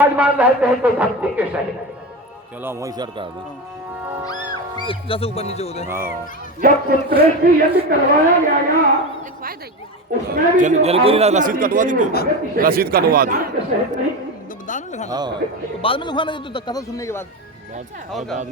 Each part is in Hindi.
विराजमान रहते हैं तो भक्ति के सहित। चलो वहीं से अटका दो। जैसे ऊपर नीचे होते हैं। हाँ जब पुत्रेष्टि यज्ञ करवाया गया उसमें भी जलगिरी रसीद कटवा दी, रसीद कटवा दी। दान में लिखाना हाँ तो बाद में लिखवाना है, तो कथा सुनने के बाद और क्या?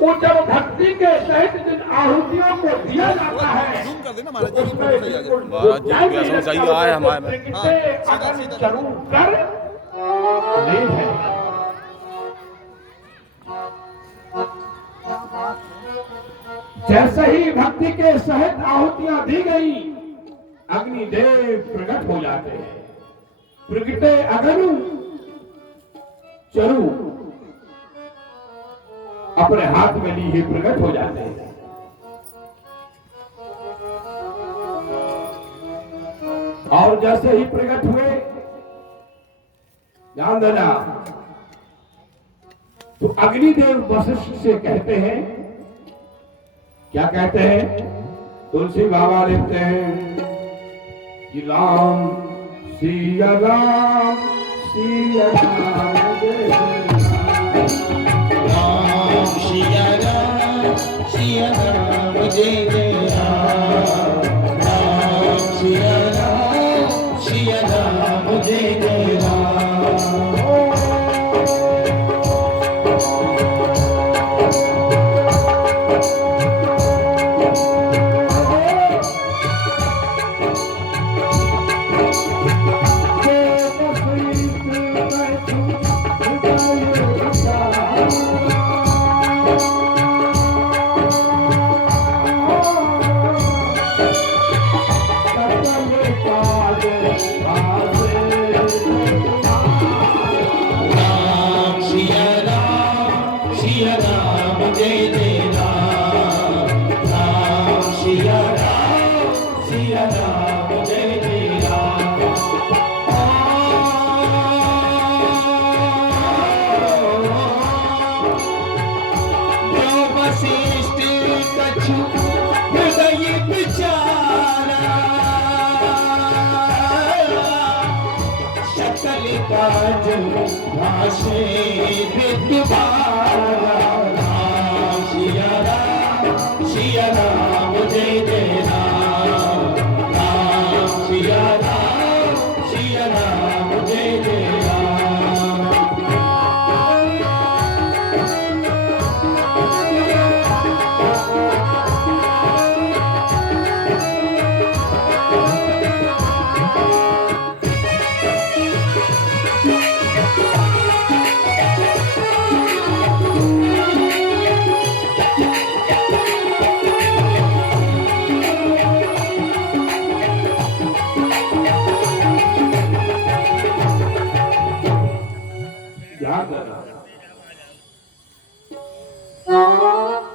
वो जब भक्ति के सहित जिन आहुतियों को दिया जाता है जूम कर देना महाराज जी की फोटो सही आ जाए। महाराज जी की असम सही आए हमारे में। शुरू कर नहीं है। जैसे ही भक्ति के सहित आहुतियां दी गई अग्निदेव प्रकट हो जाते हैं। प्रगटे अगनु चरु अपने हाथ में लिए प्रकट हो जाते हैं। और जैसे ही प्रकट हुए ध्यान देना तो अग्निदेव वशिष्ठ से कहते हैं, क्या कहते हैं? तुलसी बाबा लिखते हैं कि राम सिया राम सिया राम जय राम सिया राम सिया राम जय जय राम राम सिया राम जय जय राम।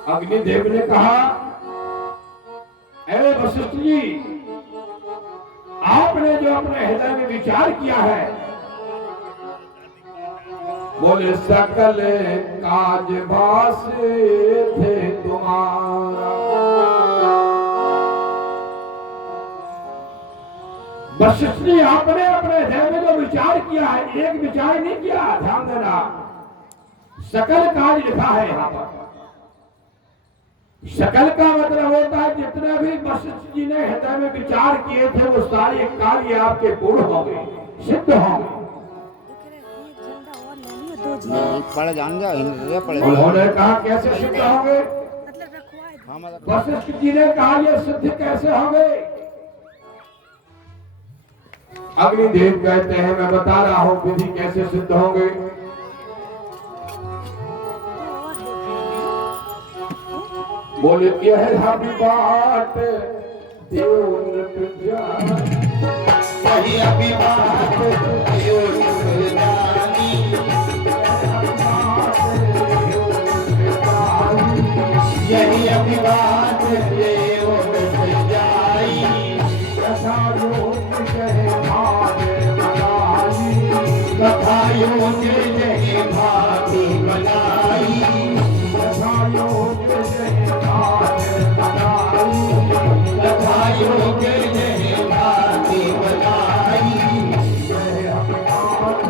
अग्निदेव ने कहा, ऐ वशिष्ठ जी, आपने जो अपने हृदय में विचार किया है, बोले सकल काज भासे थे तुम्हारा। वशिष्ठ जी, आपने अपने हृदय में जो विचार किया है, एक विचार नहीं किया, ध्यान देना, सकल काज लिखा है यहाँ पर। सकल का मतलब होता है जितने भी वशिष्ठ जी ने हृदय में विचार किए थे वो सारे कार्य आपके पूर्ण होंगे, सिद्ध होंगे। पढ़ जान जा उन्होंने कहा कैसे सिद्ध होंगे? वशिष्ठ जी ने कहा ये सिद्ध कैसे होंगे? अग्निदेव कहते हैं मैं बता रहा हूं विधि कैसे सिद्ध होंगे। बोले यह भी बात देव सही अभी बात यही अभिवाद देव जाई कथा योग्य कहे भाग्य बनाई, कथा योग्य जय भाति बनाई कथा योग्य कहे भाग्य बनाई, कथा योग्य जय भाति बनाई। जय हनुमान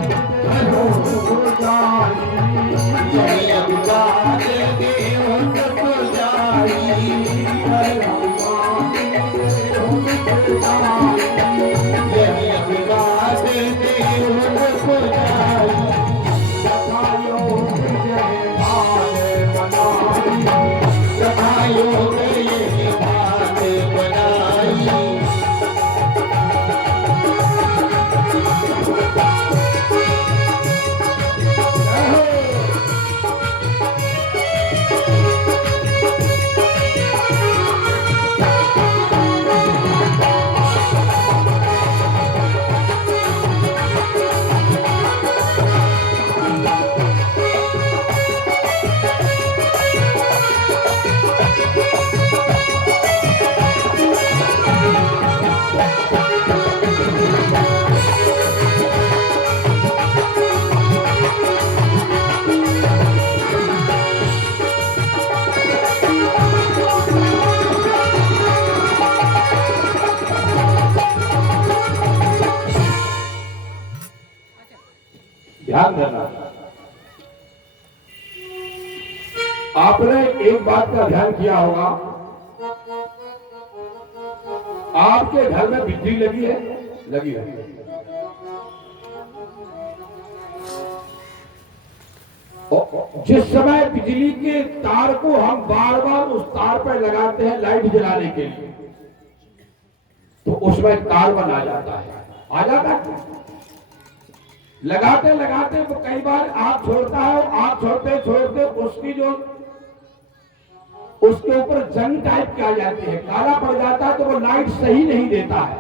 ध्यान देना। आपने एक बात का ध्यान किया होगा, आपके घर में बिजली लगी है, लगी है। जिस समय बिजली के तार को हम बार बार उस तार पर लगाते हैं लाइट जलाने के लिए, तो उसमें कार्बन आ जाता है, आ जाता है। लगाते लगाते तो कई बार आग छोड़ता है, आग छोड़ते छोड़ते उसकी जो उसके ऊपर जंग टाइप की आ जाती है, काला पड़ जाता है, तो वो लाइट सही नहीं देता है।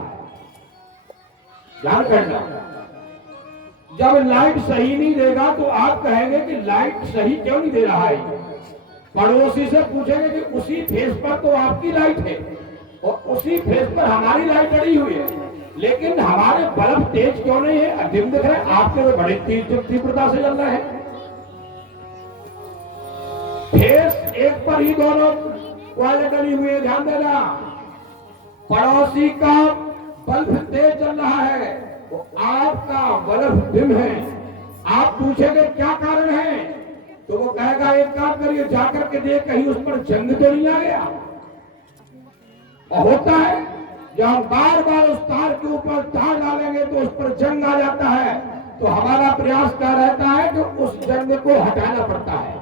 ध्यान करना, जब लाइट सही नहीं देगा तो आप कहेंगे कि लाइट सही क्यों नहीं दे रहा है। पड़ोसी से पूछेंगे कि उसी फेस पर तो आपकी लाइट है और उसी फेस पर हमारी लाइट अड़ी हुई है, लेकिन हमारे बल्ब तेज क्यों नहीं है, डिम दिख रहे हैं, आपके तो बड़ी तीव्रता से जल रहे हैं। फेस एक पर ही दोनों वाले डली हुई है, ध्यान देना। पड़ोसी का बल्ब तेज चल रहा है, वो आपका बल्ब डिम है। आप पूछेंगे क्या कारण है, तो वो कहेगा एक काम करिए, जाकर के देख कहीं उस पर जंग तो नहीं आ गया। और होता है जब हम बार बार उस तार के ऊपर तार डालेंगे तो उस पर जंग आ जाता है, तो हमारा प्रयास क्या रहता है कि उस जंग को हटाना पड़ता है।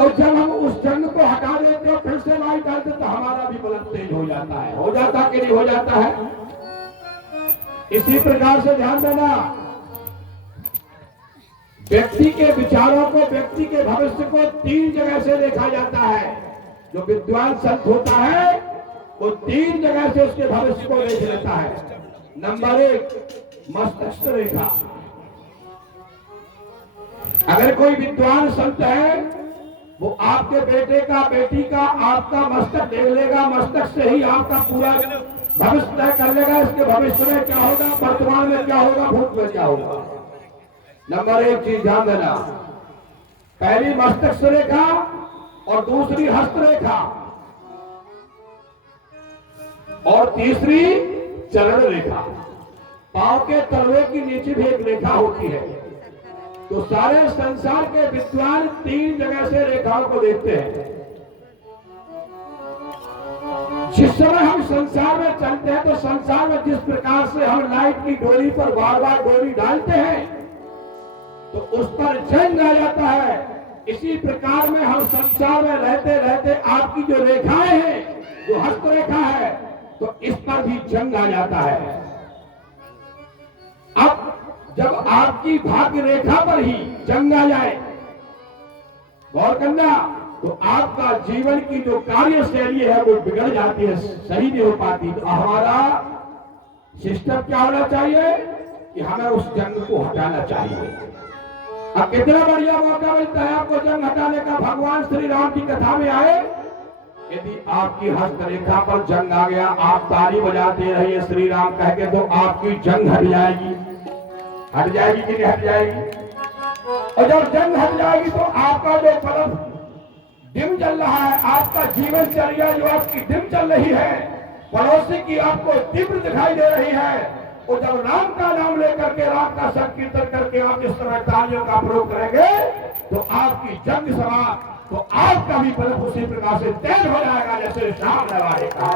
और जब हम उस जंग को हटा देते हैं, फिर से लाइट डालते, तो हमारा भी बल्ब तेज हो जाता है। हो जाता कि नहीं हो जाता है? इसी प्रकार से ध्यान देना, व्यक्ति के विचारों को, व्यक्ति के भविष्य को 3 जगह से देखा जाता है। जो विद्वान संत होता है वो 3 जगह से उसके भविष्य को देख लेता है। नंबर 1, मस्तिष्क रेखा। अगर कोई विद्वान संत है, वो आपके बेटे का, बेटी का, आपका मस्तक देख लेगा, मस्तक से ही आपका पूरा भविष्य तय कर लेगा। इसके भविष्य में क्या होगा, वर्तमान में क्या होगा, भूत में क्या होगा। नंबर 1 चीज ध्यान देना, पहली मस्तिष्क रेखा और दूसरी हस्त रेखा और तीसरी चरण रेखा। पांव के तलवे की नीचे भी एक रेखा होती है। तो सारे संसार के विद्वान 3 जगह से रेखाओं को देखते हैं। जिस समय हम संसार में चलते हैं, तो संसार में जिस प्रकार से हम लाइट की डोरी पर बार बार डोरी डालते हैं तो उस पर जंग आ जाता है। इसी प्रकार में हम संसार में रहते रहते आपकी जो रेखाएं हैं, जो हस्त रेखा है, तो इस पर भी जंग आ जाता है। अब जब आपकी भाग्य रेखा पर ही जंग आ जाए, गौर करना, तो आपका जीवन की जो कार्यशैली है वो बिगड़ जाती है, सही नहीं हो पाती। तो हमारा सिस्टम क्या होना चाहिए कि हमें उस जंग को हटाना चाहिए। अब कितना बढ़िया मौका मिलता है आपको जंग हटाने का। भगवान श्री राम की कथा में आए, यदि आपकी हस्त रेखा पर जंग आ गया, आप ताली बजाते रहिए श्री राम कह के, तो आपकी जंग हट जाएगी। हट जाएगी कि नहीं हट जाएगी? और जब जंग हट जाएगी तो आपका जो बल्ब डिम चल रहा है, आपका जीवन चर्या जो आपकी डिम चल रही है, पड़ोसी की आपको तीव्र दिखाई दे रही है, और जब राम का नाम लेकर के, राम का संकीर्तन करके आप इस तरह तालियों का प्रयोग करेंगे, तो आपकी जंग समाप्त, तो आपका भी बल्ब उसी प्रकार से तेज हो जाएगा जैसे शाम लवाए का।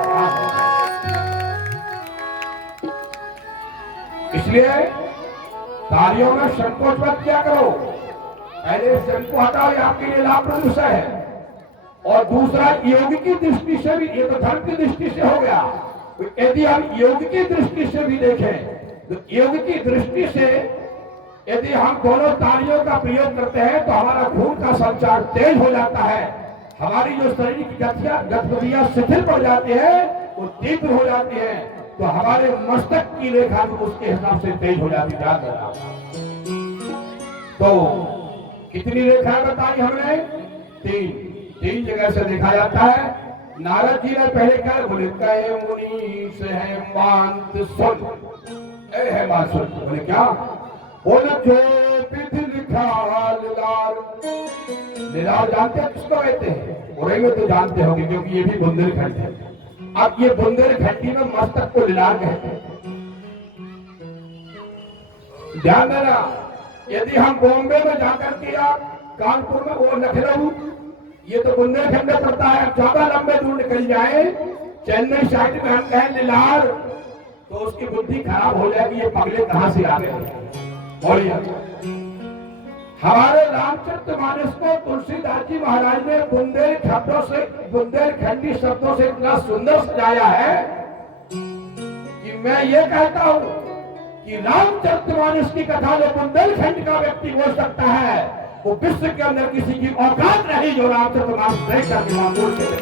इसलिए तालियों में संकोच मत किया करो, पहले संकोच को हटाओ, ये आपके लिए लाभप्रद विषय है। और दूसरा, योग की दृष्टि से भी, ये तो धर्म की दृष्टि से हो गया, तो यदि हम योग की दृष्टि से भी देखें, तो योग की दृष्टि से यदि हम दोनों तालियों का प्रयोग करते हैं तो हमारा खून का संचार तेज हो जाता है, हमारी जो शरीर की गतिविधियां शिथिल पड़ जाती है वो तीव्र हो जाती है, तो हमारे मस्तक की रेखा भी उसके हिसाब से तेज हो जाती है। तो कितनी रेखाएं बताई हमने? 3 जगह से देखा जाता है। नारद जी ने पहले क्या बोले, कहे मुनि से है मांत सुन, ए है मांत सुन। बोले क्या? बोले जो विधि लिखा लीलार। लीलार जानते हैं किसको कहते हैं? उरेंगे तो जानते होंगे, क्योंकि ये भी बुंदेलखंड है। अब ये बुंदेलखंडी में मस्तक को लीलार कहते हैं। ध्यान देना, यदि हम बॉम्बे में जाकर के या कानपुर में वो लखनऊ, ये तो बुंदेलखंड में पड़ता है, ज्यादा लंबे दूर निकल जाए, चेन्नई साइड में हम कहें लिलार, तो उसकी बुद्धि खराब हो जाएगी, ये पगले कहां से आ गए। और हमारे रामचरितमानस को तुलसीदास जी महाराज ने बुंदेलखंडी शब्दों से इतना सुंदर सजाया है कि मैं ये कहता हूं कि रामचरितमानस की कथा जो बुंदेलखंड का व्यक्ति बोल सकता है, वो विश्व के अंदर किसी की औकात नहीं जो रामचरितमानस देख करके बोल के